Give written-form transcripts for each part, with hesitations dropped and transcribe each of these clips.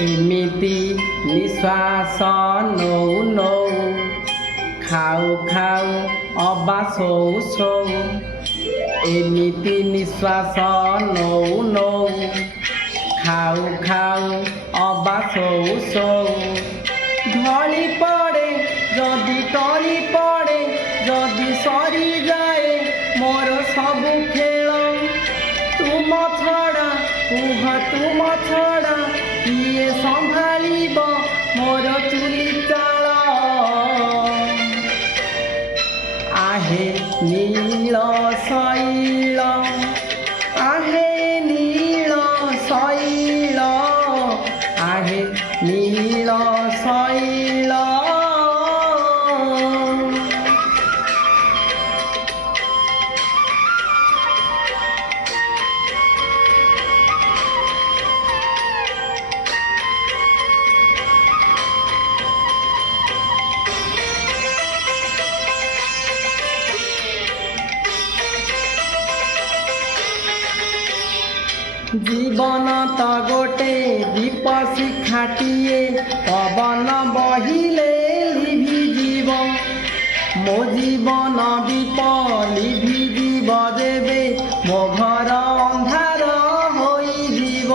ଏମିତି ନିଶ୍ୱାସ ନଉ ନଉ ଖାଉ ଖାଉ ଅବା ଶୋଉ ଶୋଉ ଏମିତି ନିଶ୍ୱାସ ନଉ ନଉ ଖାଉ ଖାଉ ଅବା ଶୋଉ ଶୋଉ ଢଳି ପଡ଼େ ଯଦି ଟଳି ପଡ଼େ ଯଦି ସରିଯାଏ ମୋର ସବୁ ଖେଳ ତୁମ ଛଡ଼ା କୁହ ତୁମ ଛଡ଼ା କିଏ ସମ୍ଭାଳିବ ମୋର ଚୁଲି ଚାଳ आहे नील शैल आहे नील शैल आहे नील शैल जीवन त गोटे दीप शिखाटिए पवन बहिले लिभिजीव मो जीवन दीप लिभिजीव जेबे मो घर अंधार होइजीव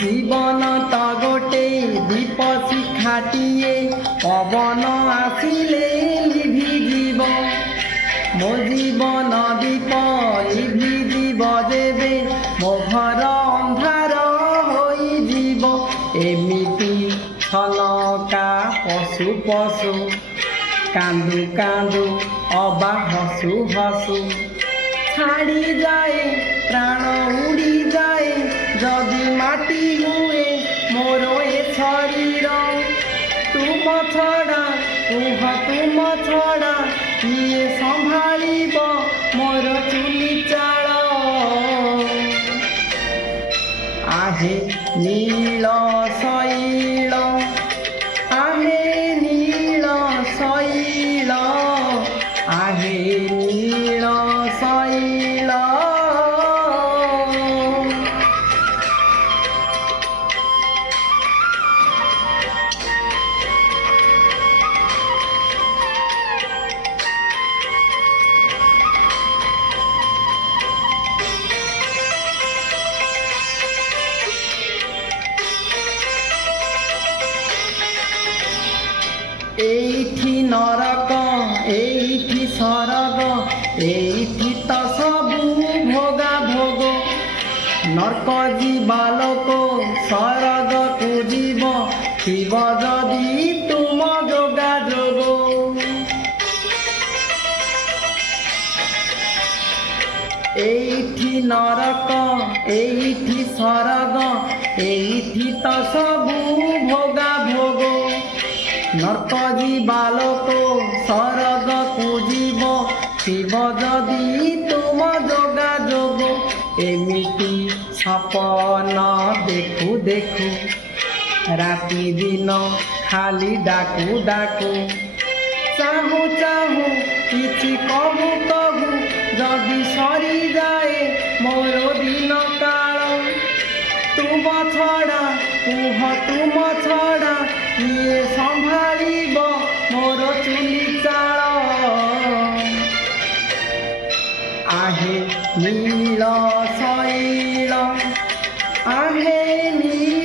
जीवन त गोटे दीप शिखाटिए पवन आसिले लिभिजीव मो जीवन दीप लिभिजीव जेबे मो घर अंधार होइजीव एमिति छलका पशु पशु कांदु कांदु अबा हसु हसु छाड़ी जाए प्राण उड़ी जाए जदि माटी हुए मोर ए शरीर तुम छड़ा कुह तुम छड़ा किए संभालिब मोर चुली चाल आहे नील शैल आहे नील शैल आहे नील शैल एठी नरक एठी सरग एठी त सबु भोगा भोग नरक जीवालोक सरग को जीव शिव जदि तुम जोगाजोग एठी नरक एठी सरग एठी त सबु भोगा भोग नर्क जीवालोक सरग को जीव शिव जदि तुम जोगाजोग एमिति सपन देखु देखु राति दिन खाली डाकू डाकू चाहू चाहू किछि कहू कहू जदि सरी जाए मोर दिन काल तुम छड़ा कुह तुम छड़ा किए संभालिब मोर चुली चाल आहे नील शैल आहे नील